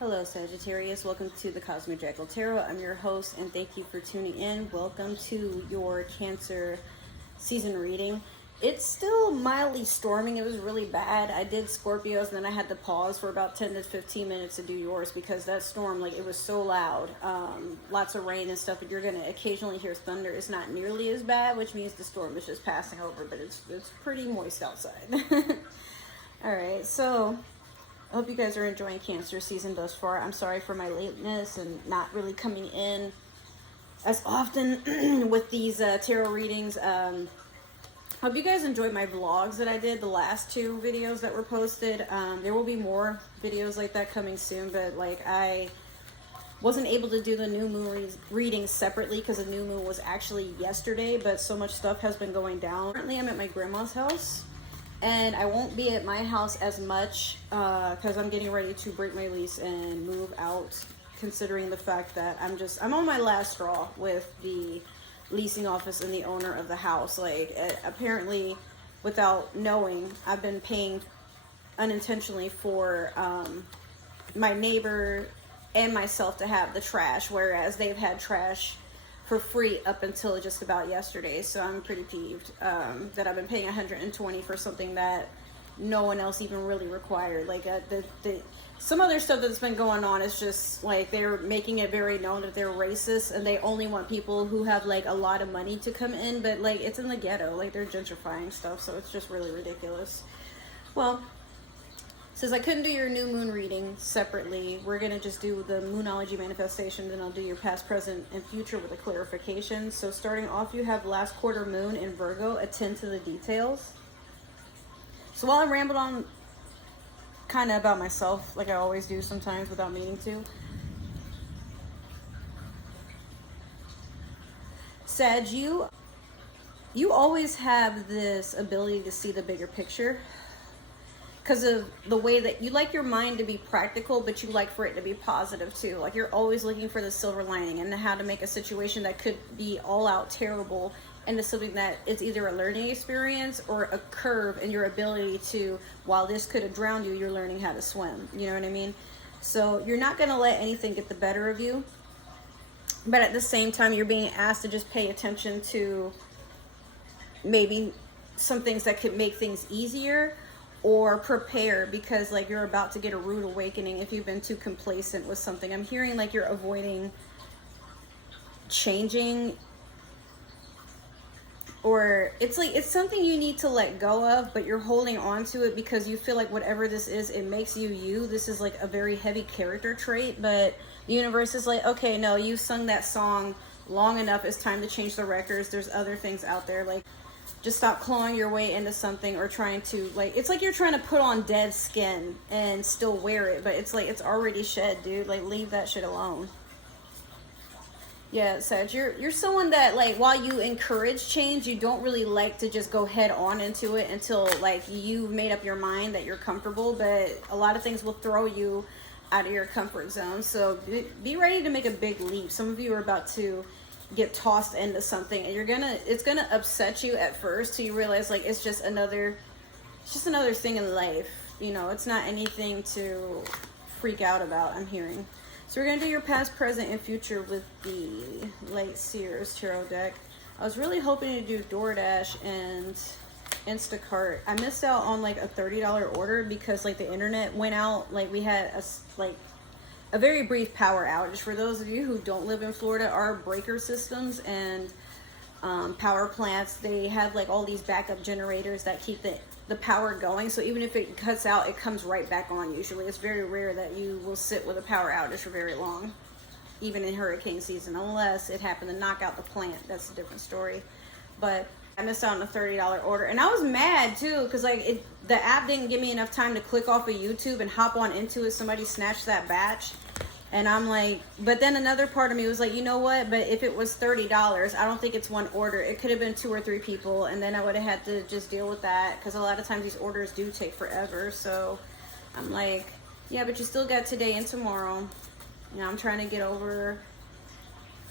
Hello Sagittarius, welcome to the Cosmic Jackal Tarot. I'm your host and thank you for tuning in. Welcome to your Cancer season reading. It's still mildly storming. It was really bad. I did Scorpios and then I had to pause for about 10 to 15 minutes to do yours because that storm, like, it was so loud. Lots of rain and stuff, but you're going to occasionally hear thunder. It's not nearly as bad, which means the storm is just passing over, but it's pretty moist outside. Alright, so I hope you guys are enjoying Cancer season thus far. I'm sorry for my lateness and not really coming in as often with these tarot readings. Hope you guys enjoyed my vlogs that I did, the last two videos that were posted. There will be more videos like that coming soon, but like I wasn't able to do the new moon readings separately because the new moon was actually yesterday, but so much stuff has been going down. Currently I'm at my grandma's house. And I won't be at my house as much because I'm getting ready to break my lease and move out, considering the fact that I'm on my last straw with the leasing office and the owner of the house. Like, apparently, without knowing, I've been paying unintentionally for my neighbor and myself to have the trash, whereas they've had trash for free up until just about yesterday. So I'm pretty peeved that I've been paying $120 for something that no one else even really required. Like some other stuff that's been going on is just like they're making it very known that they're racist and they only want people who have like a lot of money to come in, but like it's in the ghetto, like they're gentrifying stuff, so it's just really ridiculous. Well, since I couldn't do your new moon reading separately, we're going to just do the Moonology manifestation, then I'll do your past, present, and future with a clarification. So starting off, you have last quarter moon in Virgo. Attend to the details. So while I rambled on kind of about myself, like I always do sometimes without meaning to, Sag, you always have this ability to see the bigger picture. Because of the way that you like your mind to be practical, but you like for it to be positive too. Like you're always looking for the silver lining and how to make a situation that could be all out terrible into something that is either a learning experience or a curve in your ability to, while this could have drowned you, you're learning how to swim. You know what I mean? So you're not going to let anything get the better of you. But at the same time, you're being asked to just pay attention to maybe some things that could make things easier, or prepare, because like you're about to get a rude awakening if you've been too complacent with something. I'm hearing like you're avoiding changing, or it's like it's something you need to let go of, but you're holding on to it because you feel like whatever this is, it makes you you. This is like a very heavy character trait, but the universe is like, okay, no, you've sung that song long enough, it's time to change the records. There's other things out there. Like, just stop clawing your way into something or trying to, like, it's like you're trying to put on dead skin and still wear it, but it's like it's already shed, dude. Like, leave that shit alone. Yeah, Sag, you're someone that, like, while you encourage change, you don't really like to just go head on into it until like you've made up your mind that you're comfortable, but a lot of things will throw you out of your comfort zone. So be ready to make a big leap. Some of you are about to get tossed into something and it's gonna upset you at first till you realize like it's just another thing in life, you know. It's not anything to freak out about, I'm hearing. So we're gonna do your past, present, and future with the Light Seers Tarot deck. I was really hoping to do DoorDash and Instacart. I missed out on like a $30 order because like the internet went out. Like we had a very brief power outage. For those of you who don't live in Florida, our breaker systems and power plants, they have like all these backup generators that keep the power going. So even if it cuts out, it comes right back on usually. It's very rare that you will sit with a power outage for very long, even in hurricane season, unless it happened to knock out the plant. That's a different story. But I missed out on a $30 order, and I was mad too because like the app didn't give me enough time to click off of YouTube and hop on into it. Somebody snatched that batch, and I'm like, but then another part of me was like, you know what, but if it was $30, I don't think it's one order. It could have been 2 or 3 people, and then I would have had to just deal with that because a lot of times these orders do take forever. So I'm like, yeah, but you still got today and tomorrow. You know, I'm trying to get over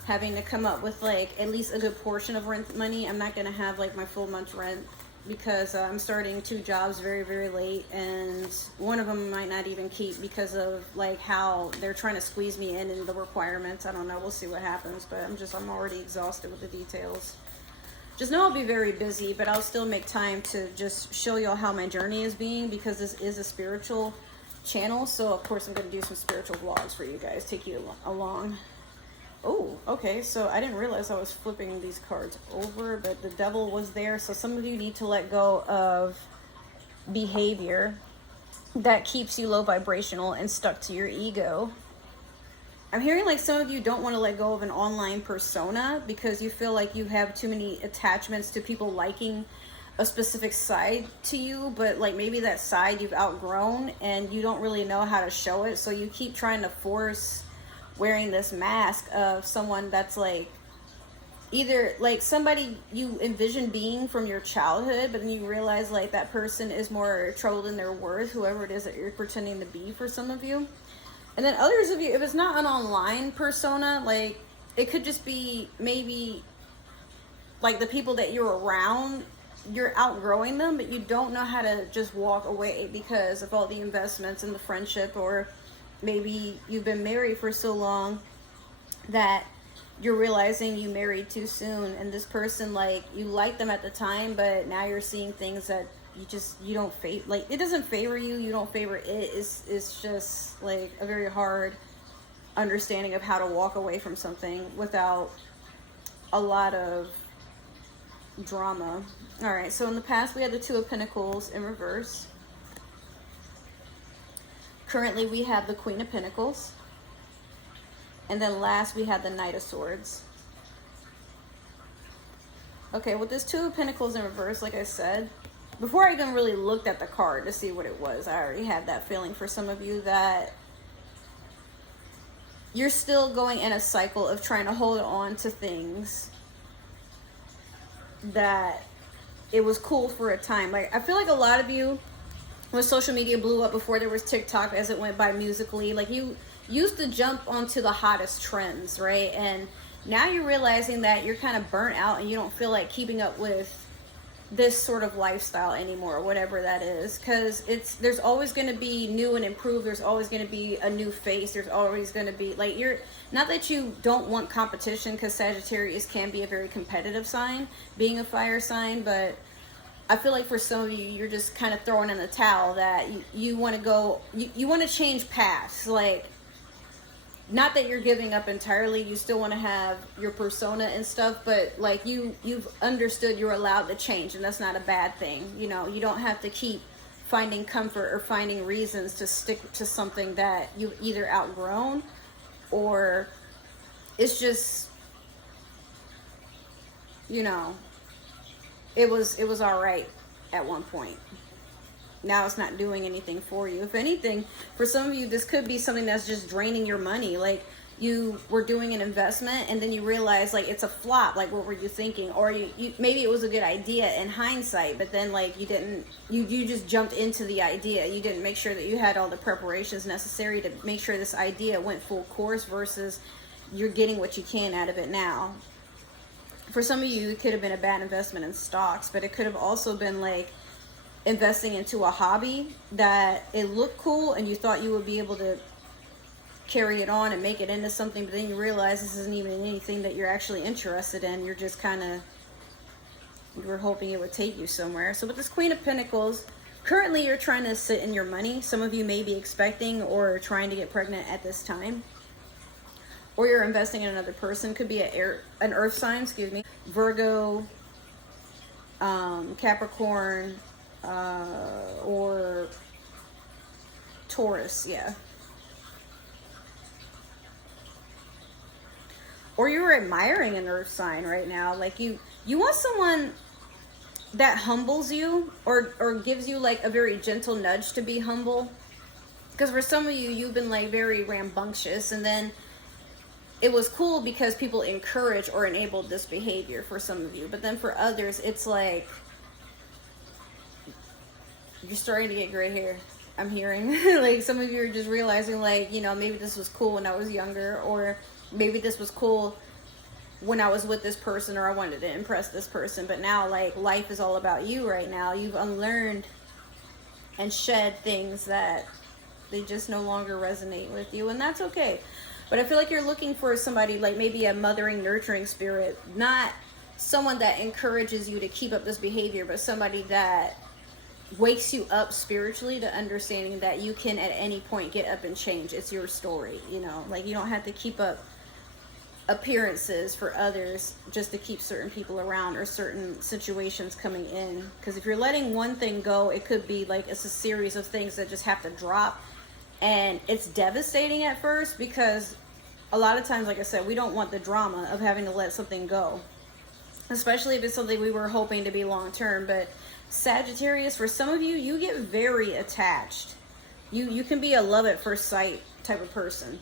having to come up with like at least a good portion of rent money. I'm not gonna have like my full month's rent because I'm starting 2 jobs very, very late, and one of them might not even keep because of like how they're trying to squeeze me in and the requirements. I don't know. We'll see what happens, but I'm already exhausted with the details. Just know I'll be very busy, but I'll still make time to just show y'all how my journey is being, because this is a spiritual channel. So of course I'm going to do some spiritual vlogs for you guys, take you along. Oh, okay, so I didn't realize I was flipping these cards over, but the devil was there. So some of you need to let go of behavior that keeps you low vibrational and stuck to your ego. I'm hearing like some of you don't want to let go of an online persona because you feel like you have too many attachments to people liking a specific side to you, but like maybe that side you've outgrown and you don't really know how to show it. So you keep trying to force wearing this mask of someone that's like either like somebody you envision being from your childhood, but then you realize like that person is more trouble than they're worth, whoever it is that you're pretending to be for some of you. And then others of you, if it's not an online persona, like it could just be maybe like the people that you're around, you're outgrowing them, but you don't know how to just walk away because of all the investments in the friendship, or maybe you've been married for so long that you're realizing you married too soon, and this person, like, you liked them at the time, but now you're seeing things that you don't favor, like, it doesn't favor you, you don't favor it. It's just like a very hard understanding of how to walk away from something without a lot of drama. All right, so in the past we had the 2 of Pentacles in reverse. Currently we have the Queen of Pentacles, and then last we had the Knight of Swords. Okay, with this 2 of Pentacles in reverse, like I said, before I even really looked at the card to see what it was, I already had that feeling for some of you that you're still going in a cycle of trying to hold on to things that it was cool for a time. Like, I feel like a lot of you, when social media blew up before there was TikTok, as it went by Musically, like you used to jump onto the hottest trends, right? And now you're realizing that you're kind of burnt out and you don't feel like keeping up with this sort of lifestyle anymore, whatever that is, because there's always going to be new and improved. There's always going to be a new face. There's always going to be like, you're not that you don't want competition, because Sagittarius can be a very competitive sign, being a fire sign, but I feel like for some of you, you're just kind of throwing in the towel, that you want to go, you want to change paths. Like, not that you're giving up entirely, you still want to have your persona and stuff, but like you've understood you're allowed to change, and that's not a bad thing. You know, you don't have to keep finding comfort or finding reasons to stick to something that you've either outgrown, or it's just, you know, it was all right at one point. Now it's not doing anything for you. If anything, for some of you, this could be something that's just draining your money. Like, you were doing an investment and then you realize like it's a flop. Like, what were you thinking? Or you maybe it was a good idea in hindsight, but then like you just jumped into the idea. You didn't make sure that you had all the preparations necessary to make sure this idea went full course, versus you're getting what you can out of it now. For some of you, it could have been a bad investment in stocks, but it could have also been like investing into a hobby that it looked cool and you thought you would be able to carry it on and make it into something, but then you realize this isn't even anything that you're actually interested in. You're just kind of, you were hoping it would take you somewhere. So with this Queen of Pentacles, currently you're trying to sit in your money. Some of you may be expecting or trying to get pregnant at this time, or you're investing in another person. Could be an earth sign, excuse me, Virgo, Capricorn, or Taurus, yeah. Or you're admiring an earth sign right now. Like, you want someone that humbles you, or gives you like a very gentle nudge to be humble. Because for some of you, you've been like very rambunctious, and then it was cool because people encourage or enabled this behavior for some of you. But then for others, it's like you're starting to get gray hair, I'm hearing. Like, some of you are just realizing, like, you know, maybe this was cool when I was younger, or maybe this was cool when I was with this person, or I wanted to impress this person. But now, like, life is all about you right now. You've unlearned and shed things that they just no longer resonate with you, and that's okay. But I feel like you're looking for somebody, like maybe a mothering, nurturing spirit, not someone that encourages you to keep up this behavior, but somebody that wakes you up spiritually to understanding that you can at any point get up and change. It's your story, you know, like you don't have to keep up appearances for others just to keep certain people around or certain situations coming in. Because if you're letting one thing go, it could be like it's a series of things that just have to drop, and it's devastating at first, because a lot of times, like I said, we don't want the drama of having to let something go, especially if it's something we were hoping to be long term. But Sagittarius, for some of you, you get very attached. You can be a love at first sight type of person,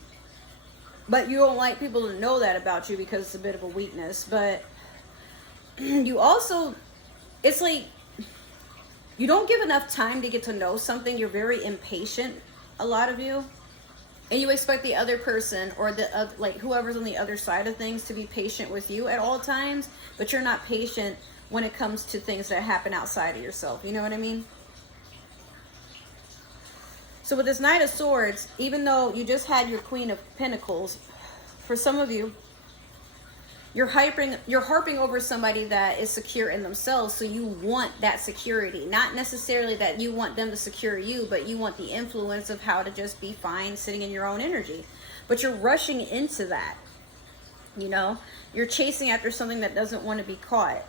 but you don't like people to know that about you because it's a bit of a weakness. But you also, it's like you don't give enough time to get to know something. You're very impatient, a lot of you, and you expect the other person, or the like whoever's on the other side of things, to be patient with you at all times, but you're not patient when it comes to things that happen outside of yourself. You know what I mean? So with this Knight of Swords, even though you just had your Queen of Pentacles, for some of you, you're harping over somebody that is secure in themselves. So you want that security, not necessarily that you want them to secure you, but you want the influence of how to just be fine sitting in your own energy. But you're rushing into that, you know? You're chasing after something that doesn't want to be caught.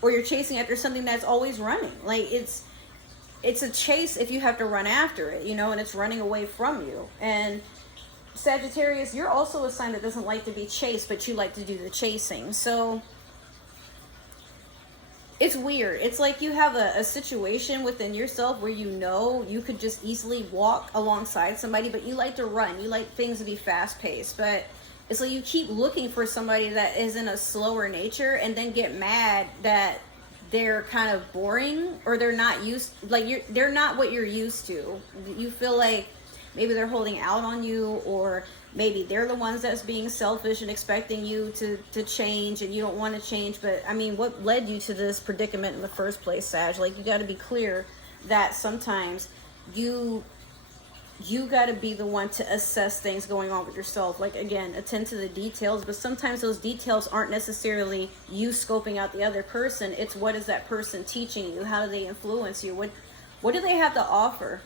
Or you're chasing after something that's always running. Like, it's a chase if you have to run after it, you know, and it's running away from you. And Sagittarius, you're also a sign that doesn't like to be chased, but you like to do the chasing. So it's weird. It's like you have a situation within yourself where you know you could just easily walk alongside somebody, but you like to run. You like things to be fast-paced, but it's like you keep looking for somebody that is in a slower nature, and then get mad that they're kind of boring, or they're not used, like they're not what you're used to. You feel like maybe they're holding out on you, or maybe they're the ones that's being selfish and expecting you to change, and you don't want to change. But I mean, what led you to this predicament in the first place, Sag? Like, you got to be clear that sometimes you got to be the one to assess things going on with yourself. Like, again, attend to the details, but sometimes those details aren't necessarily you scoping out the other person. It's what is that person teaching you? How do they influence you? What do they have to offer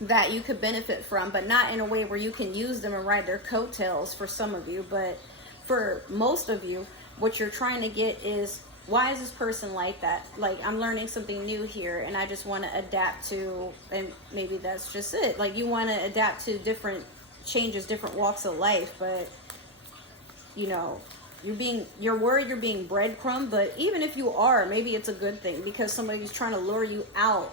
that you could benefit from, but not in a way where you can use them and ride their coattails for some of you. But for most of you, what you're trying to get is, why is this person like that? Like, I'm learning something new here, and I just want to adapt to, and maybe that's just it. Like, you want to adapt to different changes, different walks of life, but, you know, you're worried you're being breadcrumbed. But even if you are, maybe it's a good thing, because somebody's trying to lure you out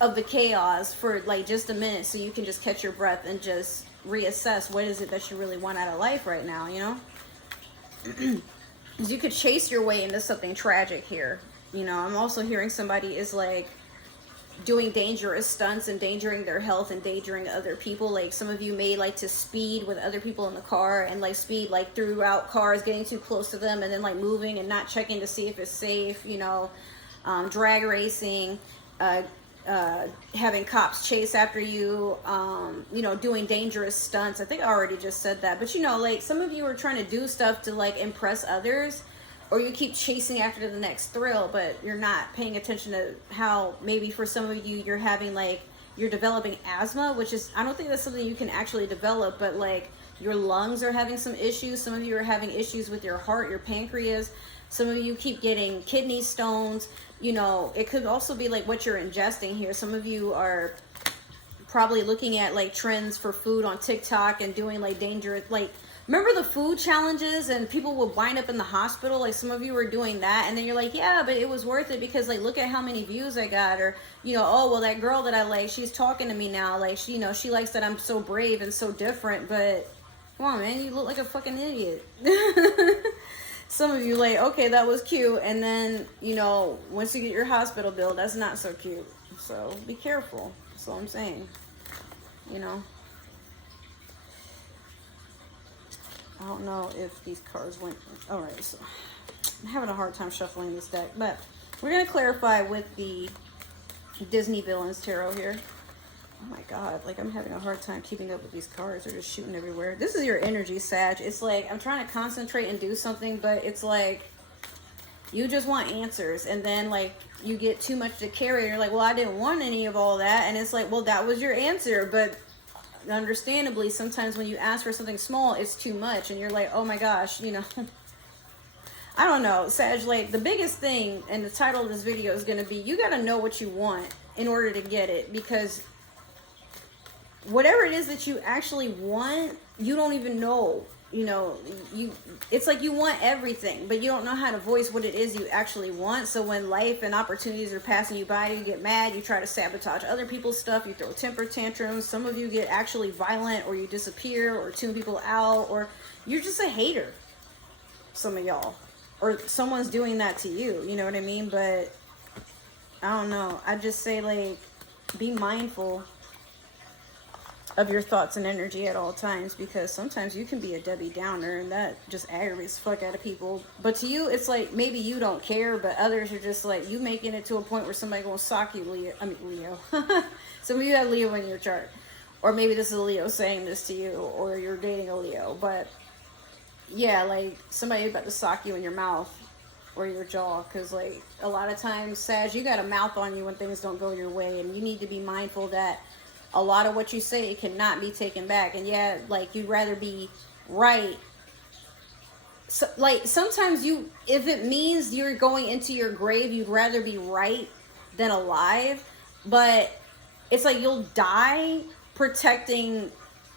of the chaos for, like, just a minute, so you can just catch your breath and just reassess what is it that you really want out of life right now, you know? Because you could chase your way into something tragic here. You know, I'm also hearing somebody is like doing dangerous stunts, endangering their health, endangering other people. Like, some of you may like to speed with other people in the car, and like speed like throughout cars, getting too close to them, and then like moving and not checking to see if it's safe, you know. Drag racing, having cops chase after you, you know, doing dangerous stunts. I think I already just said that. But, you know, like, some of you are trying to do stuff to, like, impress others, or you keep chasing after the next thrill, but you're not paying attention to how maybe for some of you, you're having, like, you're developing asthma, which is, I don't think that's something you can actually develop, but, like, your lungs are having some issues. Some of you are having issues with your heart, your pancreas. Some of you keep getting kidney stones. You know, it could also be like what you're ingesting here. Some of you are probably looking at like trends for food on TikTok and doing like dangerous, like, remember the food challenges and people would wind up in the hospital? Like, some of you were doing that, and then you're like, yeah, but it was worth it because, like, look at how many views I got. Or, you know, oh, well, that girl that I like, she's talking to me now. Like, she, you know, she likes that I'm so brave and so different. But come on, man, you look like a fucking idiot. Some of you like, okay, that was cute, and then, you know, once you get your hospital bill, that's not so cute. So be careful. That's all I'm saying, you know. don't know if these cards went. All right, so I'm having a hard time shuffling this deck, but we're going to clarify with the Disney Villains Tarot here. Oh my god, like I'm having a hard time keeping up with these cards. They're just shooting everywhere. This is your energy, Sag. It's like I'm trying to concentrate and do something, but it's like you just want answers, and then like you get too much to carry, and you're like, well, I didn't want any of all that, and it's like, well, that was your answer, but understandably, sometimes when you ask for something small, it's too much, and you're like, oh my gosh, you know. I don't know, Sag, like the biggest thing, and the title of this video is going to be, you got to know what you want in order to get it, because whatever it is that you actually want, you don't even know, you know, it's like you want everything, but you don't know how to voice what it is you actually want. So when life and opportunities are passing you by, you get mad, you try to sabotage other people's stuff, you throw temper tantrums, some of you get actually violent, or you disappear, or tune people out, or you're just a hater, some of y'all, or someone's doing that to you, you know what I mean? But I don't know, I just say, like, be mindful of your thoughts and energy at all times, because sometimes you can be a Debbie Downer, and that just aggravates the fuck out of people. But to you, it's like maybe you don't care, but others are just like you making it to a point where somebody gonna sock you, Leo. I mean, Leo. Some of you have Leo in your chart, or maybe this is a Leo saying this to you, or you're dating a Leo. But yeah, like somebody about to sock you in your mouth or your jaw, because like a lot of times, Sag, you got a mouth on you when things don't go your way, and you need to be mindful that a lot of what you say cannot be taken back. And yeah, like you'd rather be right. So, like sometimes you, if it means you're going into your grave, you'd rather be right than alive. But it's like you'll die protecting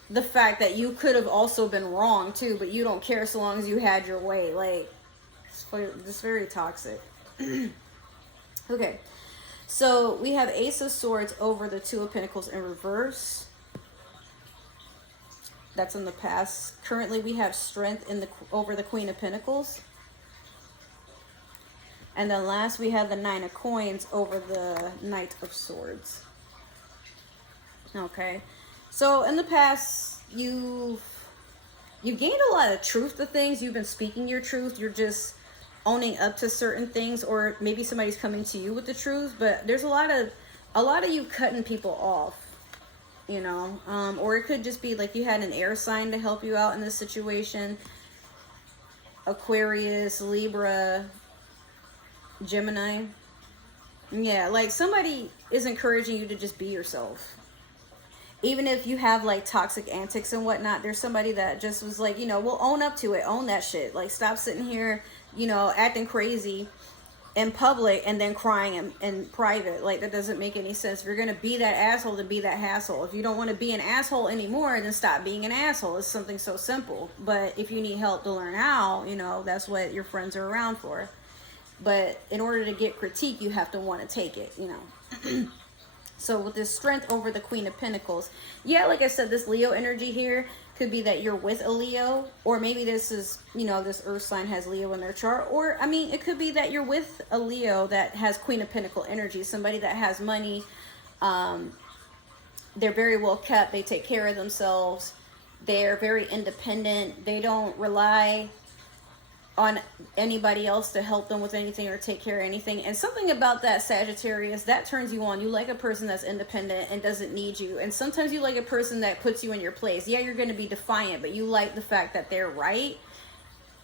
the fact that you could have also been wrong too, but you don't care so long as you had your way. Like it's very toxic. Okay. So we have Ace of Swords over the Two of Pentacles in reverse. That's in the past. Currently we have Strength in the over the Queen of Pentacles. And then last we have the Nine of Coins over the Knight of Swords. Okay. So in the past you gained a lot of truth to things. You've been speaking your truth. You're just owning up to certain things, or maybe somebody's coming to you with the truth, but there's a lot of you cutting people off, you know, or it could just be like you had an air sign to help you out in this situation. Aquarius, Libra, Gemini. Yeah, like somebody is encouraging you to just be yourself. Even if you have like toxic antics and whatnot, there's somebody that just was like, you know, well, own up to it, own that shit. Like stop sitting here, you know, acting crazy in public and then crying in private. Like that doesn't make any sense. If you're gonna be that asshole, then be that asshole. If you don't want to be an asshole anymore, then stop being an asshole. It's something so simple. But if you need help to learn how, you know, that's what your friends are around for. But in order to get critique, you have to want to take it, you know. So with this Strength over the Queen of Pentacles, yeah, like I said, this Leo energy here could be that you're with a Leo, or maybe this is, you know, this earth sign has Leo in their chart, or I mean, it could be that you're with a Leo that has Queen of Pentacle energy, somebody that has money, they're very well kept, they take care of themselves, they're very independent, they don't rely on anybody else to help them with anything or take care of anything. And something about that, Sagittarius, that turns you on. You like a person that's independent and doesn't need you. And sometimes you like a person that puts you in your place. Yeah, you're going to be defiant, but you like the fact that they're right.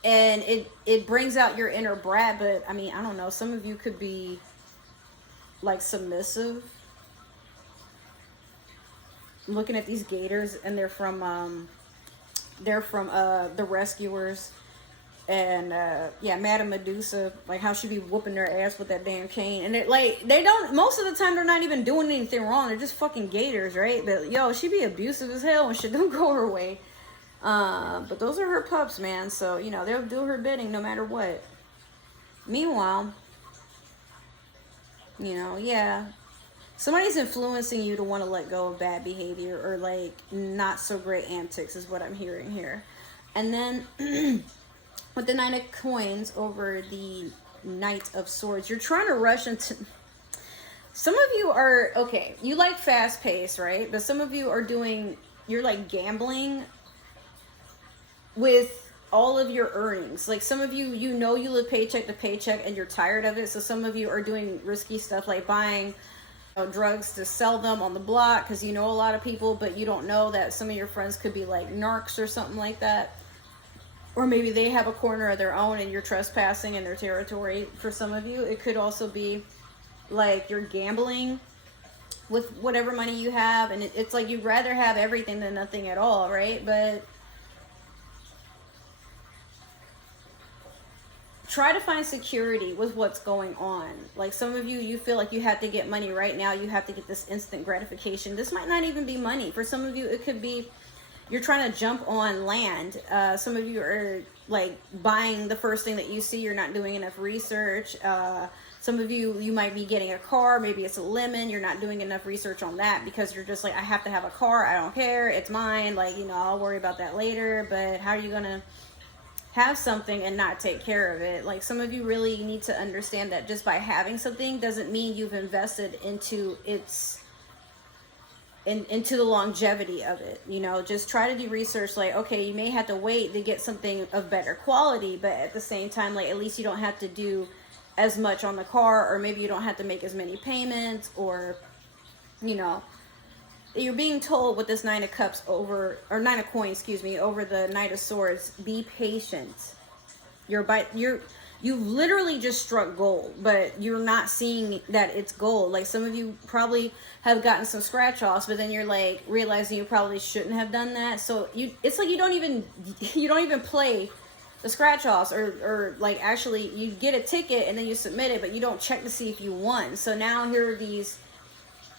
And it brings out your inner brat. But I mean, I don't know, some of you could be like submissive. I'm looking at these gators, and they're from The Rescuers. And yeah, Madame Medusa, like how she be whooping their ass with that damn cane. And it like they don't, most of the time they're not even doing anything wrong, they're just fucking gators, right? But yo, she be abusive as hell when shit don't go her way. But those are her pups, man, so you know they'll do her bidding no matter what. Meanwhile, you know, yeah, somebody's influencing you to want to let go of bad behavior or like not so great antics is what I'm hearing here. And then with the Nine of Coins over the Knight of Swords, you're trying to rush into... Some of you are, okay, you like fast pace, right? But some of you are doing, you're like gambling with all of your earnings. Like some of you, you know, you live paycheck to paycheck and you're tired of it. So some of you are doing risky stuff like buying drugs to sell them on the block because you know a lot of people, but you don't know that some of your friends could be like narcs or something like that. Or maybe they have a corner of their own and you're trespassing in their territory. For some of you, it could also be like you're gambling with whatever money you have, and it's like you'd rather have everything than nothing at all, right? But try to find security with what's going on. Like some of you, you feel like you have to get money right now. You have to get this instant gratification. This might not even be money. For some of you, it could be you're trying to jump on land. Some of you are like buying the first thing that you see. You're not doing enough research. Some of you, you might be getting a car. Maybe it's a lemon. You're not doing enough research on that because you're just like, I have to have a car. I don't care. It's mine. Like, you know, I'll worry about that later. But how are you going to have something and not take care of it? Like some of you really need to understand that just by having something doesn't mean you've invested into its into the longevity of it. You know, just try to do research. Like, okay, you may have to wait to get something of better quality, but at the same time, like at least you don't have to do as much on the car, or maybe you don't have to make as many payments, or you know, you're being told with this Nine of Cups over, or Nine of Coins, excuse me, over the Knight of Swords, be patient. You literally just struck gold, but you're not seeing that it's gold. Like some of you probably have gotten some scratch offs, but then you're like realizing you probably shouldn't have done that. So it's like you don't even play the scratch offs, or like actually you get a ticket and then you submit it, but you don't check to see if you won. So now here are these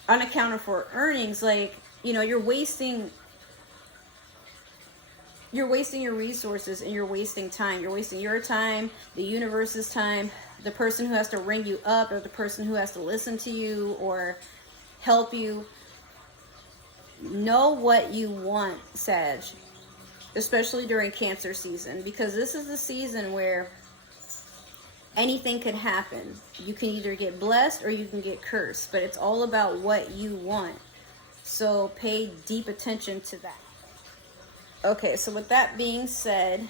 unaccounted for earnings. Like, you know, you're wasting your resources, and you're wasting time. You're wasting your time, the universe's time, the person who has to ring you up, or the person who has to listen to you or help you. Know what you want, Sag, especially during Cancer season, because this is the season where anything could happen. You can either get blessed or you can get cursed, but it's all about what you want. So pay deep attention to that. Okay, so with that being said,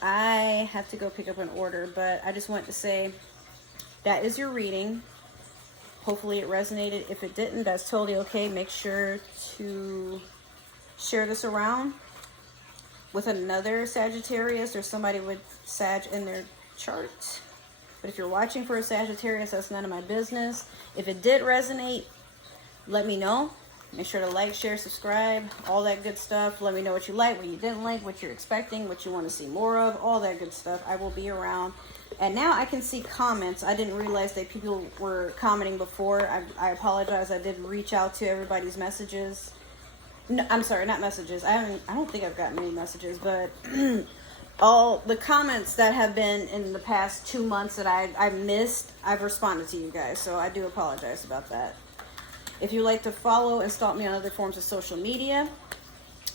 I have to go pick up an order, but I just want to say that is your reading. Hopefully it resonated. If it didn't, that's totally okay. Make sure to share this around with another Sagittarius or somebody with Sag in their chart. But if you're watching for a Sagittarius, that's none of my business. If it did resonate, let me know. Make sure to like, share, subscribe, all that good stuff. Let me know what you like, what you didn't like, what you're expecting, what you want to see more of, all that good stuff. I will be around. And now I can see comments. I didn't realize that people were commenting before. I apologize. I did reach out to everybody's messages. No, I'm sorry, not messages. I don't think I've gotten many messages, but all the comments that have been in the past 2 months that I missed, I've responded to you guys. So I do apologize about that. If you like to follow and stalk me on other forms of social media,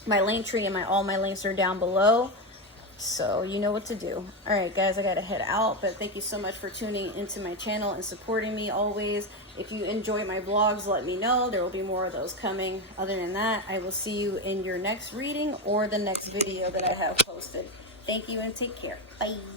my link tree and all my links are down below. So you know what to do. All right, guys, I got to head out. But thank you so much for tuning into my channel and supporting me always. If you enjoy my vlogs, let me know. There will be more of those coming. Other than that, I will see you in your next reading or the next video that I have posted. Thank you and take care. Bye.